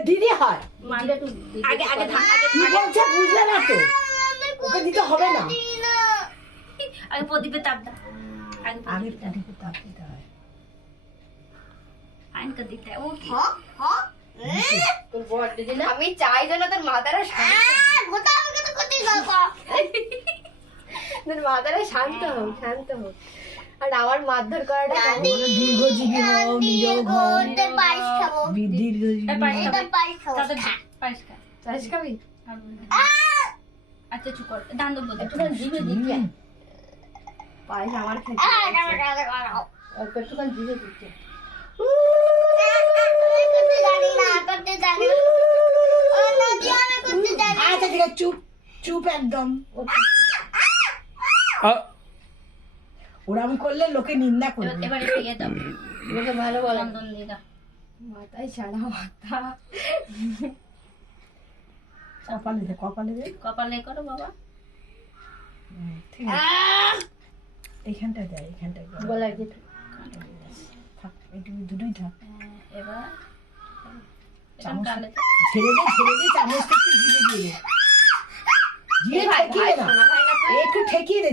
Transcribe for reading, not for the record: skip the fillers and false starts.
দিদি হয় মাটা একটু আগে আগে ধান কি বলছে বুঝলে না তো ওকে দিতে হবে না আগে প্রদীপে তাপ দাও আগে আগে প্রদীপে তাপ দিদিকে তাপ দিতে হয় আইনকে দিতে ও কি তোর বর দিদি না আমি চাই যেন তোর মাথাটা তোর মাথাটা শান্ত হোক শান্ত হোক আর আমার মারধর করাটা দীর্ঘজীবী হও নিরোগ হও দীর্ঘজীবী পায়েস খাও তাতে পায়েস খা চাষ খাবি আচ্ছা চুপ কর দান দেবো একটুখানি জিভে দিতে পায়েস আমার খেতে অল্প একটুখানি জিভে দিতে আচ্ছা ঠিক আছে চুপ চুপ একদম ওরম করলে লোকে নিন্দা করবে এবার ইয়ে দাও লোকে ভালো বলে চন্দন দিয়ে দাও মাথায় সারা মাথা কপালে দে কপালে দে কপালে করো বাবা ঠিক আছে এইখানটা দেয় এইখানটায় বলা কি থাক এইটুকু দুটোই থাক এবার চামচ গালে ছেড়ে দে চামচ একটু জিরে দিয়ে দে জিরে ঠেকিয়ে না একটু ঠেকিয়ে দে